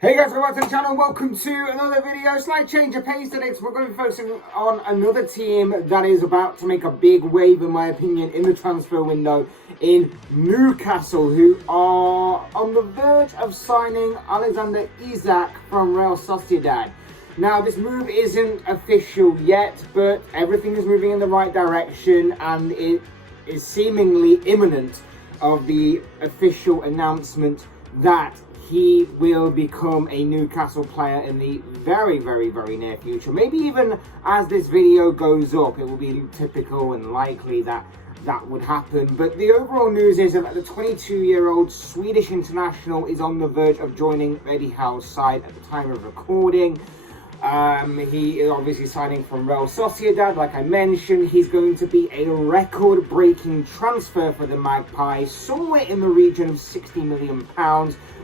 Hey guys, welcome back to the channel. Welcome to another video. Slight change of pace today, so we're going to be focusing on another team that is about to make a big wave, in my opinion, in the transfer window, in Newcastle, who are on the verge of signing Aleksander Isak from Real Sociedad. Now, this move isn't official yet, but everything is moving in the right direction, and it is seemingly imminent of the official announcement that he will become a Newcastle player in the very near future. Maybe even as this video goes up, it will be typical and likely that that would happen. But the overall news is that the 22-year-old Swedish international is on the verge of joining Eddie Howe's side at the time of recording. He is obviously signing from Real Sociedad, like I mentioned. He's going to be a record-breaking transfer for the Magpies, somewhere in the region of £60 million,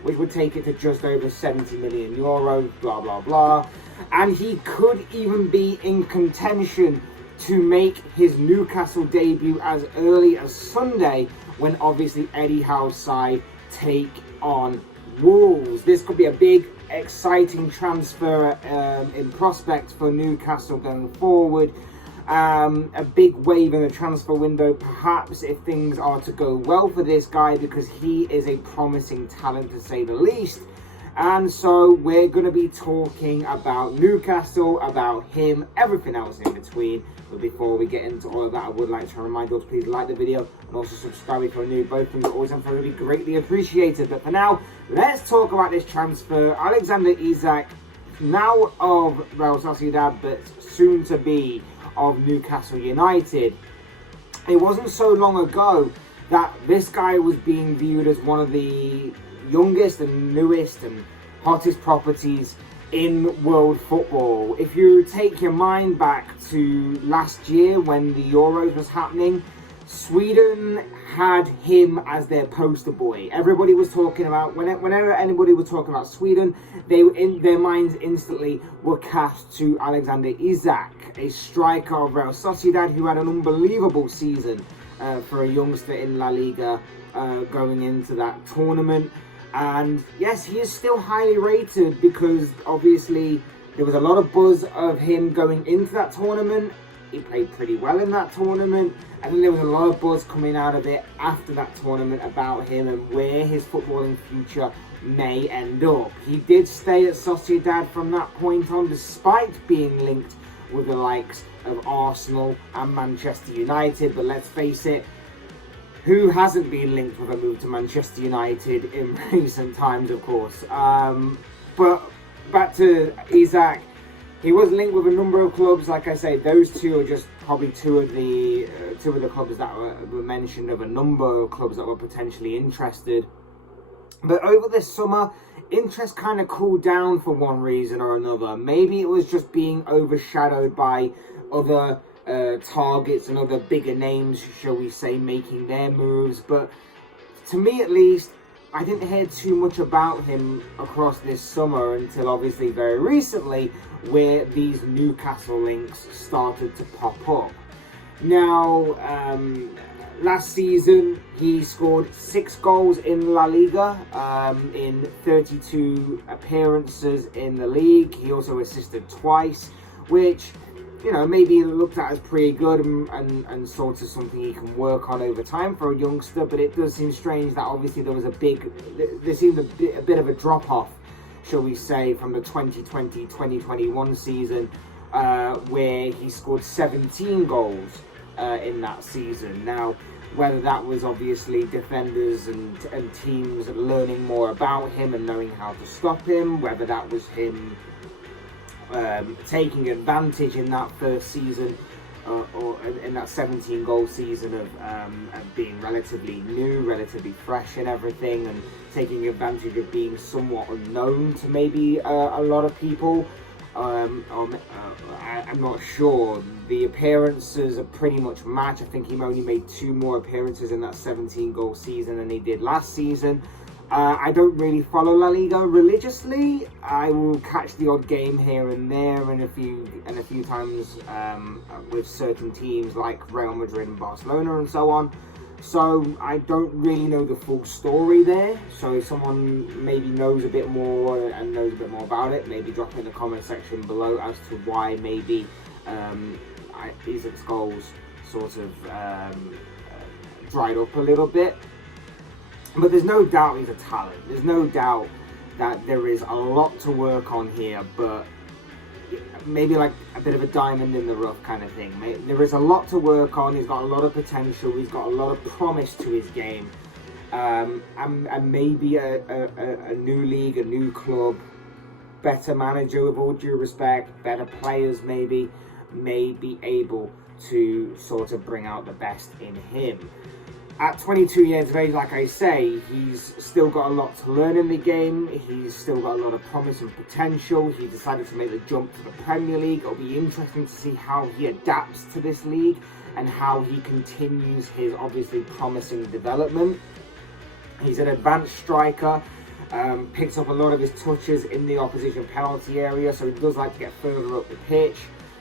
which would take it to just over 70 million euros, blah, blah, blah. And he could even be in contention to make his Newcastle debut as early as Sunday, when obviously Eddie Howe's side take on Wolves. This could be a big, exciting transfer in prospect for Newcastle going forward. A big wave in the transfer window, perhaps, if things are to go well for this guy, because he is a promising talent, to say the least. And so we're going to be talking about Newcastle, about him, everything else in between. But before we get into all of that, I would like to remind you to please like the video and also subscribe if you're new. Both things are always and really greatly appreciated. But for now, let's talk about this transfer. Aleksander Isak, now of Real Sociedad, but soon to be of Newcastle United. It wasn't so long ago that this guy was being viewed as one of the youngest and newest and hottest properties in world football. If you take your mind back to last year when the Euros was happening, Sweden had him as their poster boy. Everybody was talking about, whenever anybody was talking about Sweden, they in their minds instantly were cast to Aleksander Isak, a striker of Real Sociedad who had an unbelievable season for a youngster in La Liga going into that tournament. And yes, he is still highly rated, because obviously there was a lot of buzz of him going into that tournament. He played pretty well in that tournament, and then there was a lot of buzz coming out of it after that tournament about him and where his footballing future may end up. He did stay at Sociedad from that point on, despite being linked with the likes of Arsenal and Manchester United. But let's face it, who hasn't been linked with a move to Manchester United in recent times, of course. But back to Isak. He was linked with a number of clubs. Like I say, those two are just probably two of the clubs that were mentioned, of a number of clubs that were potentially interested. But over this summer, interest kind of cooled down for one reason or another. Maybe it was just being overshadowed by other targets and other bigger names, shall we say, making their moves. But to me, at least, I didn't hear too much about him across this summer until obviously very recently, where these Newcastle links started to pop up. Now, last season he scored 6 goals in La Liga in 32 appearances in the league. He also assisted twice, which, you know, maybe looked at as pretty good and sort of something he can work on over time for a youngster. But it does seem strange that obviously there seemed a bit of a drop-off, shall we say, from the 2020-2021 season, where he scored 17 goals in that season. Now, whether that was obviously defenders and teams learning more about him and knowing how to stop him, whether that was him taking advantage in that first season, or in that 17-goal season of being relatively new, relatively fresh and everything, and taking advantage of being somewhat unknown to maybe a lot of people. I'm not sure. The appearances are pretty much match. I think he only made 2 more appearances in that 17-goal season than he did last season. I don't really follow La Liga religiously. I will catch the odd game here and there, and a few times with certain teams like Real Madrid and Barcelona and so on. So I don't really know the full story there. So if someone maybe knows a bit more and knows a bit more about it, maybe drop it in the comment section below as to why maybe Isak's goals sort of dried up a little bit. But there's no doubt he's a talent. There's no doubt that there is a lot to work on here, but maybe like a bit of a diamond in the rough kind of thing. There is a lot to work on. He's got a lot of potential. He's got a lot of promise to his game. And maybe a new league, a new club, better manager, with all due respect, better players maybe, may be able to sort of bring out the best in him. At 22 years of age, like I say, he's still got a lot to learn in the game. He's still got a lot of promise and potential. He decided to make the jump to the Premier League. It'll be interesting to see how he adapts to this league and how he continues his obviously promising development. He's an advanced striker, picks up a lot of his touches in the opposition penalty area, so he does like to get further up the pitch.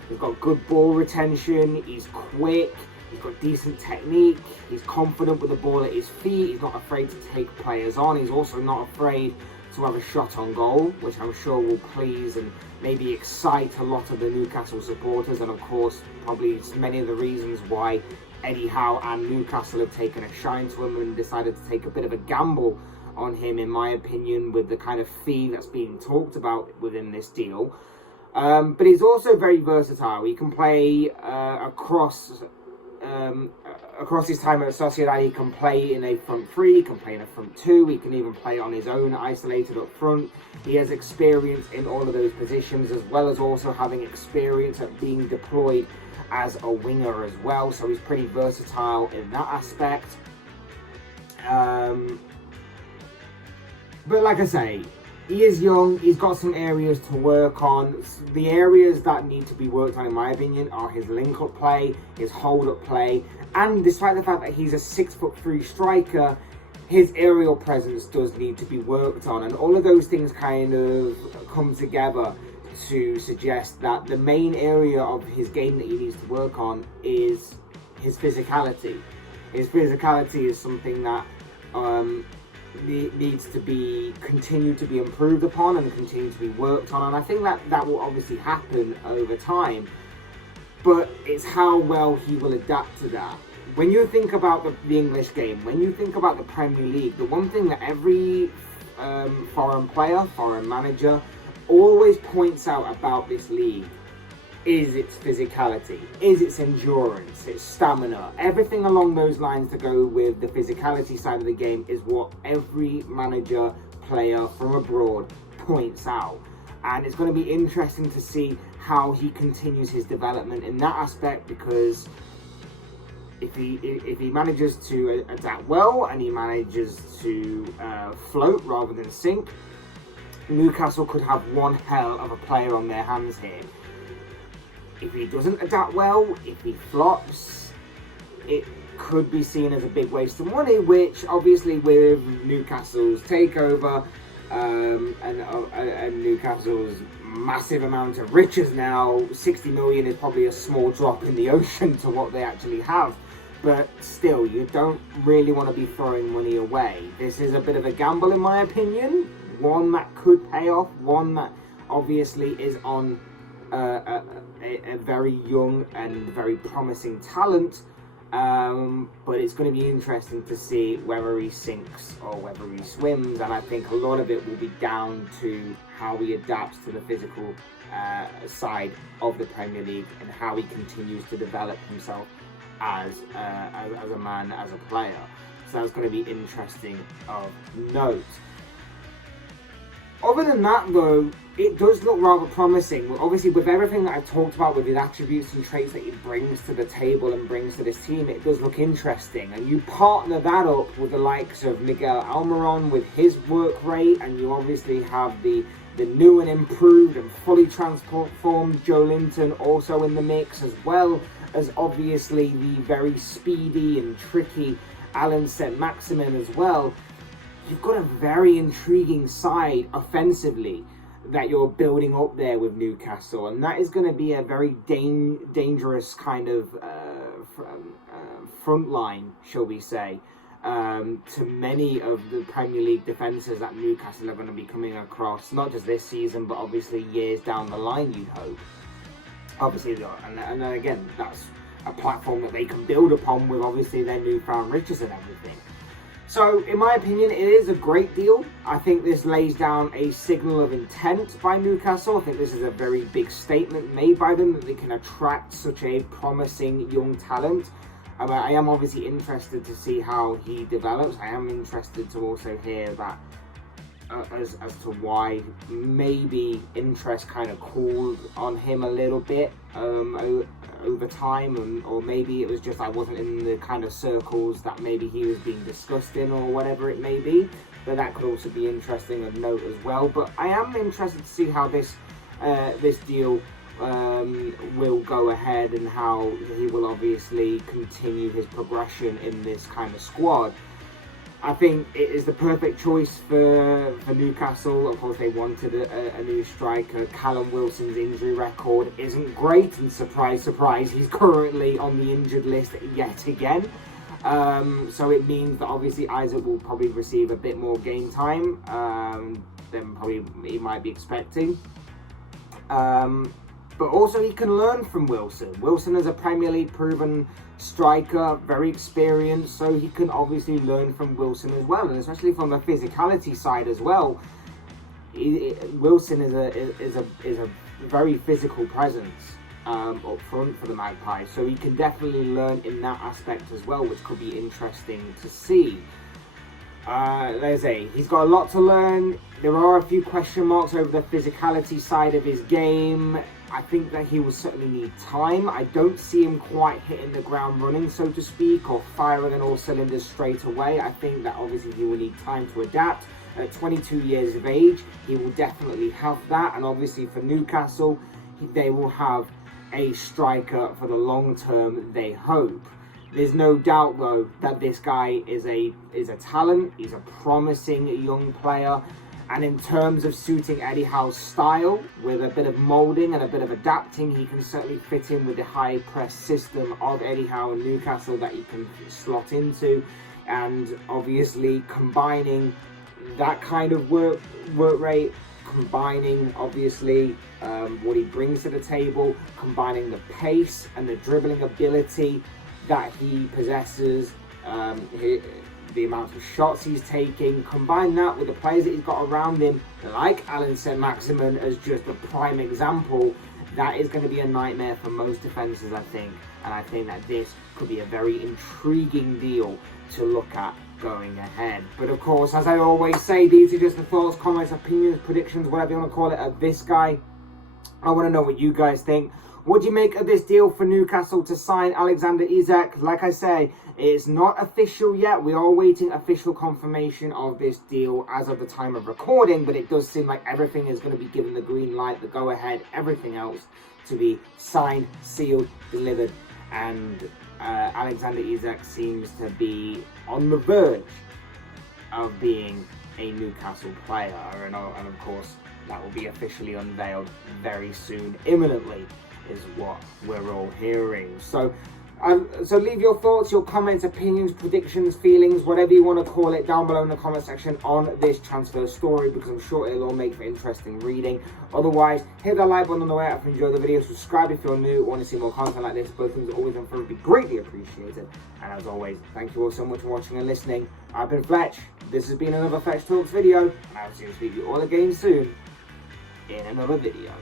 He's got good ball retention, he's quick, he's got decent technique, he's confident with the ball at his feet, he's not afraid to take players on, he's also not afraid to have a shot on goal, which I'm sure will please and maybe excite a lot of the Newcastle supporters, and of course probably many of the reasons why Eddie Howe and Newcastle have taken a shine to him and decided to take a bit of a gamble on him, in my opinion, with the kind of fee that's being talked about within this deal. But he's also very versatile. He can play across his time at Sociedad. He can play in a front three, he can play in a front two, he can even play on his own, isolated up front. He has experience in all of those positions, as well as also having experience at being deployed as a winger as well. So he's pretty versatile in that aspect. But like I say, he is young, he's got some areas to work on. The areas that need to be worked on, in my opinion, are his link-up play, his hold-up play, and despite the fact that he's a 6'3" striker, his aerial presence does need to be worked on. And all of those things kind of come together to suggest that the main area of his game that he needs to work on is his physicality. His physicality is something that needs to be continued to be improved upon and continue to be worked on, and I think that will obviously happen over time, but it's how well he will adapt to that. When you think about the English game, when you think about the Premier League, the one thing that every foreign player, foreign manager always points out about this league is its physicality, is its endurance, its stamina. Everything along those lines to go with the physicality side of the game is what every manager, player from abroad points out. And it's going to be interesting to see how he continues his development in that aspect, because if he manages to adapt well and he manages to float rather than sink, Newcastle could have one hell of a player on their hands here. If he doesn't adapt well, if he flops, it could be seen as a big waste of money, which obviously with Newcastle's takeover and Newcastle's massive amount of riches now, 60 million is probably a small drop in the ocean to what they actually have. But still, you don't really want to be throwing money away. This is a bit of a gamble, in my opinion. One that could pay off, one that obviously is on a very young and very promising talent, but it's going to be interesting to see whether he sinks or whether he swims, and I think a lot of it will be down to how he adapts to the physical side of the Premier League and how he continues to develop himself as a man, as a player. So that's going to be interesting of note. Other than that, though, it does look rather promising. Obviously, with everything that I've talked about, with his attributes and traits that he brings to the table and brings to this team, it does look interesting. And you partner that up with the likes of Miguel Almiron with his work rate, and you obviously have the new and improved and fully transformed Joe Linton also in the mix, as well as obviously the very speedy and tricky Alan Saint-Maximin as well. You've got a very intriguing side offensively that you're building up there with Newcastle, and that is going to be a very dangerous kind of front line, shall we say, to many of the Premier League defences that Newcastle are going to be coming across, not just this season, but obviously years down the line, you'd hope. Obviously, and then again, that's a platform that they can build upon with obviously their newfound riches and everything. So, in my opinion, it is a great deal. I think this lays down a signal of intent by Newcastle. I think this is a very big statement made by them that they can attract such a promising young talent. I am obviously interested to see how he develops. I am interested to also hear that as to why maybe interest kind of cooled on him a little bit over time, or maybe it was just I wasn't in the kind of circles that maybe he was being discussed in, or whatever it may be. But that could also be interesting of note as well. But I am interested to see how this deal will go ahead, and how he will obviously continue his progression in this kind of squad. I think it is the perfect choice for Newcastle. Of course, they wanted a new striker. Callum Wilson's injury record isn't great, and surprise, surprise, he's currently on the injured list yet again. So it means that obviously Isak will probably receive a bit more game time than probably he might be expecting. But also he can learn from Wilson. Wilson is a Premier League proven striker, very experienced, so he can obviously learn from Wilson as well, and especially from the physicality side as well. Wilson is a very physical presence up front for the Magpies, so he can definitely learn in that aspect as well, which could be interesting to see. Let's say he's got a lot to learn. There are a few question marks over the physicality side of his game. I think that he will certainly need time. I don't see him quite hitting the ground running, so to speak, or firing on all cylinders straight away. I think that obviously he will need time to adapt. At 22 years of age, he will definitely have that. And obviously for Newcastle, they will have a striker for the long term, they hope. There's no doubt, though, that this guy is a talent. He's a promising young player. And in terms of suiting Eddie Howe's style, with a bit of moulding and a bit of adapting, he can certainly fit in with the high press system of Eddie Howe and Newcastle that he can slot into. And obviously combining that kind of work rate, combining obviously what he brings to the table, combining the pace and the dribbling ability that he possesses, the amount of shots he's taking, combine that with the players that he's got around him, like Alan Saint-Maximin as just a prime example, that is going to be a nightmare for most defences, I think. And I think that this could be a very intriguing deal to look at going ahead. But of course, as I always say, these are just the thoughts, comments, opinions, predictions, whatever you want to call it, of this guy. I want to know what you guys think. What do you make of this deal for Newcastle to sign Aleksander Isak? Like I say, it's not official yet. We are waiting official confirmation of this deal as of the time of recording, but it does seem like everything is going to be given the green light, the go-ahead, everything else to be signed, sealed, delivered, and Aleksander Isak seems to be on the verge of being a Newcastle player, and of course that will be officially unveiled very soon, imminently, is what we're all hearing. So leave your thoughts, your comments, opinions, predictions, feelings, whatever you want to call it, down below in the comment section on this transfer story, because I'm sure it'll all make for interesting reading. Otherwise, hit that like button on the way out if you enjoyed the video, subscribe if you're new, want to see more content like this. Both things are always and would be greatly appreciated. And as always, thank you all so much for watching and listening. I've been Fletch, this has been another Fletch Talks video, and I'll see you all again soon in another video.